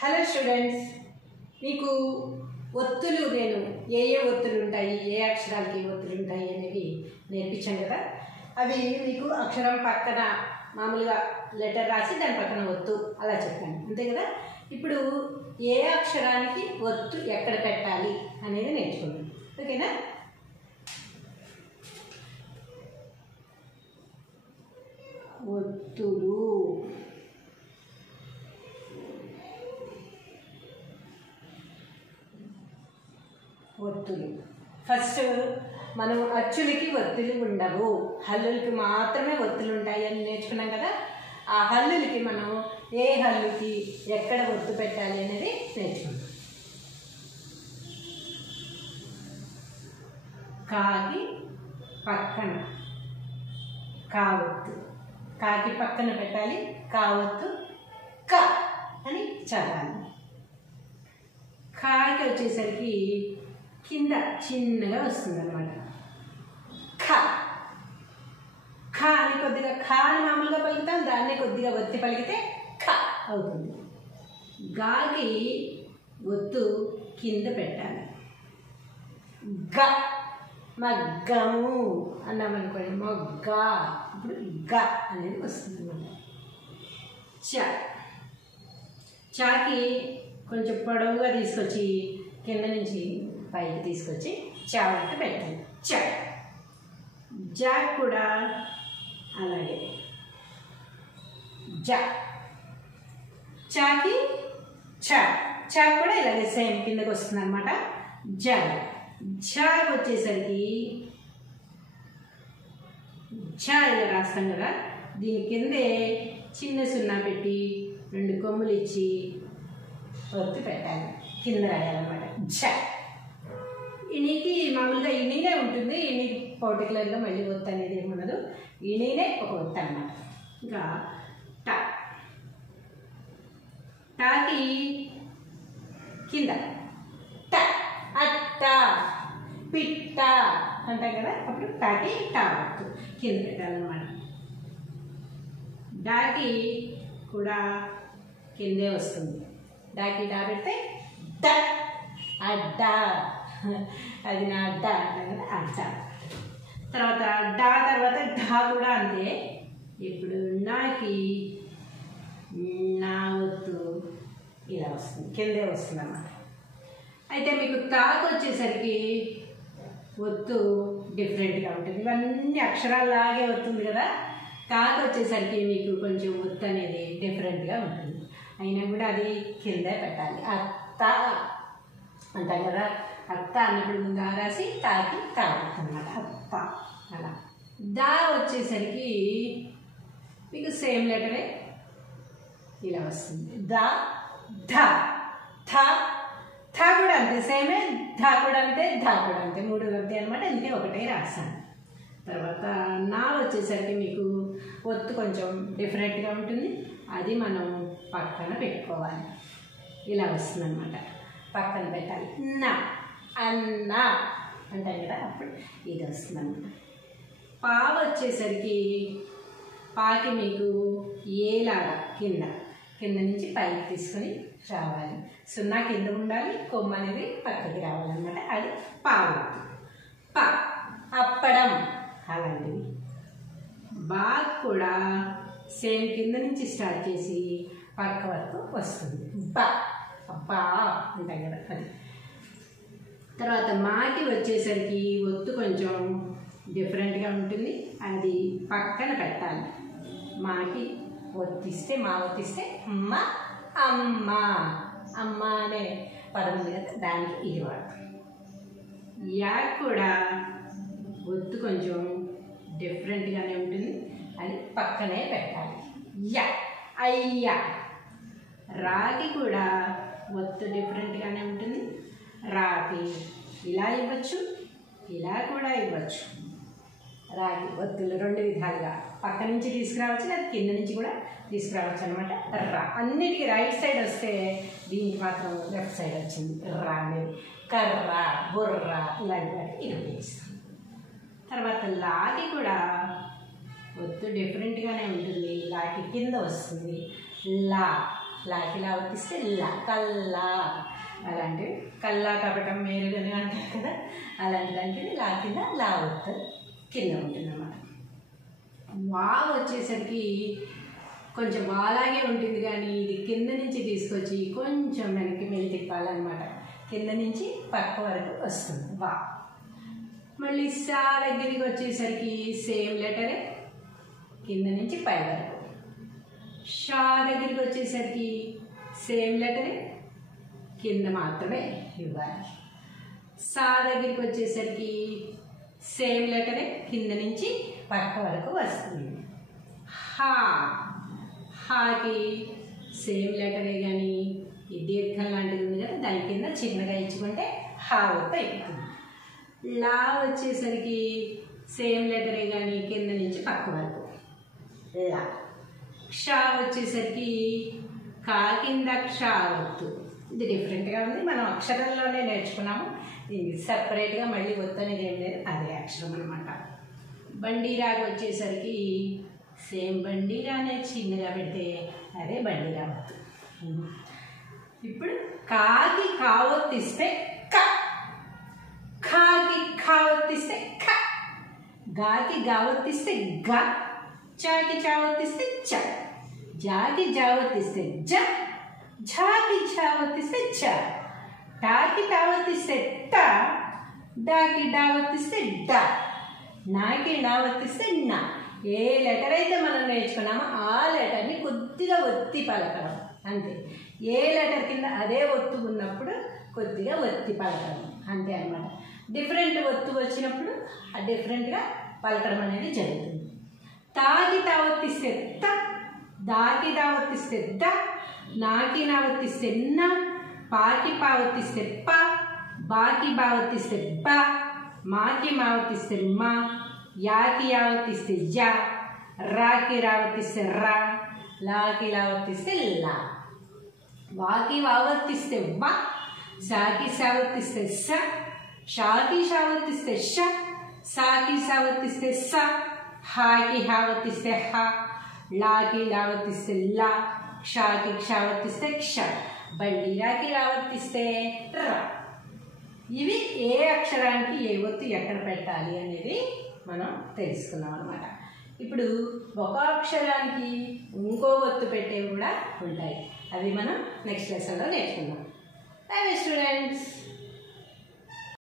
Hello students, మీకు ఒత్తులు నేను ఏ ఒత్తులు ఉంటాయి, ఏ అక్షరాలకి ఒత్తులు ఉంటాయి అనేవి నేర్పించాను కదా. అవి మీకు అక్షరం పక్కన మామూలుగా లెటర్ రాసి దాని పక్కన ఒత్తు అలా చెప్పాను, అంతే కదా. ఇప్పుడు ఏ అక్షరానికి ఒత్తు ఎక్కడ పెట్టాలి అనేది నేర్చుకుందాం, ఓకేనా. ఒత్తులు ఒత్తులు ఫస్ట్ మనం అచ్చులకి ఒత్తులు ఉండవు, హల్లులకి మాత్రమే ఒత్తులు ఉంటాయి అని నేర్చుకున్నాం కదా. ఆ హల్లులకి మనం ఏ హల్లుకి ఎక్కడ ఒత్తు పెట్టాలి అనేది నేర్చుకున్నాం. కాకి పక్కన కావత్తు, కాకి పక్కన పెట్టాలి, కావత్తు క అని చదవాలి. కాకి వచ్చేసరికి కింద చిన్నగా వస్తుంది అన్నమాట. ఖ ఖ అని కొద్దిగా ఖ అని మామూలుగా పలుకుతాం, దాన్ని కొద్దిగా ఒత్తి పలికితే ఖ అవుతుంది. గాకి ఒత్తు కింద పెట్టాలి. గ మగ్గము అన్నామనుకోండి, మొగ్గ, ఇప్పుడు గ అనేది వస్తుంది అన్నమాట. చాకి కొంచెం పొడవుగా తీసుకొచ్చి కింద నుంచి పైకి తీసుకొచ్చి చావట్టు పెట్టాలి. జాక్ కూడా అలాగే, చాకి చా కూడా ఇలాగే సేమ్ కిందకి వస్తుంది అనమాట. జాగ్ వచ్చేసరికి ఇలా రాస్తాం కదా, దీని కిందే చిన్న సున్నా పెట్టి 2 కొమ్ములు ఇచ్చి ఒత్తి పెట్టాలి, కింద రాయాలన్నమాట. ఇనికి మామూలుగా ఇనినే ఉంటుంది, ఇని పర్టికులర్గా మళ్ళీ ఒత్తు అనేది ఏమి ఉండదు, ఇనినే ఒక ఒత్తు అన్నమాట. ఇంకా టాకి కింద అట్ట పిట్ట అంటాం కదా, అప్పుడు టాకి ఒత్తు కింద పెట్టాలన్నమాట. డాకి కూడా కిందే వస్తుంది, డాకి డా పెడితే డ అడ్డ, అది నా అడ్డ అంటాం కదా, అడ్డ. తర్వాత డా తర్వాత ఢా కూడా అంతే. ఇప్పుడు నాకి నా ఒత్తు ఇలా వస్తుంది, కిందే వస్తుంది అన్నమాట. అయితే మీకు తాకు వచ్చేసరికి ఒత్తు డిఫరెంట్గా ఉంటుంది, ఇవన్నీ అక్షరాల్లాగే వస్తుంది కదా. తాకు వచ్చేసరికి మీకు కొంచెం ఒత్తు అనేది డిఫరెంట్గా ఉంటుంది, అయినా కూడా అది కిందే పెట్టాలి. అత్త అంటాం కదా, అత్త అన్నప్పుడు ముందు రాసి తాకి తాగుతుంది అన్నమాట, అత్త అలా. దా వచ్చేసరికి మీకు సేమ్ లెటరే ఇలా వస్తుంది, దా ధ థ కూడా అంతే సేమే, ధ కూడా అంతే, ధ కూడా అంతే, 3 అంతే అనమాట. ఇంకే ఒకటే రాస్తాను. తర్వాత నా వచ్చేసరికి మీకు ఒత్తు కొంచెం డిఫరెంట్గా ఉంటుంది, అది మనం పక్కన పెట్టుకోవాలి, ఇలా వస్తుంది అనమాట, పక్కన పెట్టాలి. నా అన్న అంటాం కదా, అప్పుడు ఇది వస్తుంది అనమాట. పా వచ్చేసరికి పాకి మీకు ఏలాగా కింద నుంచి పైకి తీసుకొని రావాలి, సున్నా కింద ఉండాలి, కొమ్మ అనేది పక్కకి రావాలన్నమాట, అది పావు. ప అప్పడం అలాంటివి. బా కూడా సేమ్ కింద నుంచి స్టార్ట్ చేసి పక్క వరకు వస్తుంది, బా అంటాం కదా, అది. తర్వాత మాకి వచ్చేసరికి ఒత్తు కొంచెం డిఫరెంట్గా ఉంటుంది, అది పక్కన పెట్టాలి. మాకి ఒత్తిస్తే అమ్మ అమ్మ అమ్మ అనే పదం ఉంది కదా, దానికి ఇది వాడతాం. యా కూడా ఒత్తు కొంచెం డిఫరెంట్గానే ఉంటుంది, అది పక్కనే పెట్టాలి, అయ్యా. రాకి కూడా ఒత్తు డిఫరెంట్గానే ఉంటుంది, రాకి ఇలా ఇవ్వచ్చు, ఇలా కూడా ఇవ్వచ్చు. రాగి ఒత్తులు 2 విధాలుగా పక్క నుంచి తీసుకురావచ్చు, లేదా కింద నుంచి కూడా తీసుకురావచ్చు అనమాట. రా అన్నిటికీ రైట్ సైడ్ వస్తే దీనికి మాత్రం లెఫ్ట్ సైడ్ వచ్చింది, రా అనేది. కర్ర, బుర్ర ఇలాంటి వాటికి ఇది ఉపయోగిస్తాం. తర్వాత లాకి కూడా ఒత్తు డిఫరెంట్గానే ఉంటుంది, లాకి కింద వస్తుంది, లా లాకి లా ఒత్తిస్తే లా కల్లా. అలాంటివి కల్లా కపటం మేలుగని అంటారు కదా, అలాంటి దానికి లా కింద లా ఒత్తు కింద ఉంటుంది అన్నమాట. వా వచ్చేసరికి కొంచెం బాలాగే ఉంటుంది, కానీ ఇది కింద నుంచి తీసుకొచ్చి కొంచెం వెనక్కి మెల్లి తిప్పాలన్నమాట. కింద నుంచి పక్క వరకు వస్తుంది వా. మళ్ళీ సా దగ్గరికి వచ్చేసరికి సేమ్ లెటరే, కింద నుంచి పై వరకు. షా దగ్గరికి వచ్చేసరికి సేమ్ లెటరే, కింద మాత్రమే ఇవ్వాలి. సా దగ్గరికి వచ్చేసరికి సేమ్ లెటరే, కింద నుంచి పక్క వరకు వస్తుంది. హా, హాకి సేమ్ లెటరే, కానీ ఈ దీర్ఘం లాంటిది ఉంది కదా, దాని కింద చిన్నగా ఇచ్చుకుంటే హా ఒత్త అయిపోతుంది. లా వచ్చేసరికి సేమ్ లెటరే, కానీ కింద నుంచి పక్క వరకు లా. క్షా వచ్చేసరికి కా కింద క్షా ఒత్తు. ఇది డిఫరెంట్గా ఉంది, మనం అక్షరంలోనే నేర్చుకున్నాము. ఇది సపరేట్గా మళ్ళీ ఒత్తు అనేది ఏం లేదు, అదే అక్షరం అనమాట. బండిరాకు వచ్చేసరికి సేమ్ బండిరానే చిన్నగా పెడితే అదే బండిరా ఒత్తు. ఇప్పుడు కాకి కావొత్తిస్తే క, ఖాకి ఖావొత్తిస్తే ఖ, గాకి గావొత్తిస్తే గ, చాకి చావొత్తిస్తే చ, జాకి జావొత్తిస్తే జ, ఝాకి ఝావొత్తిస్తే ఝ, టాకి టావొత్తిస్తే ట, డాకి డావొత్తిస్తే డ, నాకి నావొత్తిస్తే నా. ఏ లెటర్ అయితే మనం నేర్చుకున్నామో ఆ లెటర్ని కొద్దిగా ఒత్తి పలకడం అంతే. ఏ లెటర్ కింద అదే ఒత్తు ఉన్నప్పుడు కొద్దిగా ఒత్తి పలకడం అంతే అన్నమాట. డిఫరెంట్ ఒత్తు వచ్చినప్పుడు ఆ డిఫరెంట్గా పలకడం అనేది జరుగుతుంది. తాకి తావొత్తిస్తే త, దాకి దావొత్తిస్తే ద, నాకి నావొత్తిస్తే న, పాకి పావొత్తిస్తే ప, బాకి బావొత్తిస్తే బ, మాకి మావొత్తిస్తే మా, యాకి యావొత్తిస్తే యా, రాకి రావొత్తిస్తే రా, లాకి లావొత్తిస్తే లా. వాకి వావొత్తిస్తే వా, సాకి సావొత్తిస్తే స, షాకి షావొత్తిస్తే ష, సాకి సావొత్తిస్తే స, హాకి హావొత్తిస్తే హ, లాకి లావొత్తిస్తే లా, క్షాకి క్షావొత్తిస్తే క్ష, బండిరాకి రావొత్తిస్తే రా. ఇవి ఏ అక్షరానికి ఏ ఒత్తు ఎక్కడ పెట్టాలి అనేది మనం తెలుసుకున్నాం అన్నమాట. ఇప్పుడు ఒక అక్షరానికి ఇంకో ఒత్తు పెట్టేవి కూడా ఉంటాయి, అవి మనం నెక్స్ట్ లెసన్లో నేర్చుకుందాం. Bye students.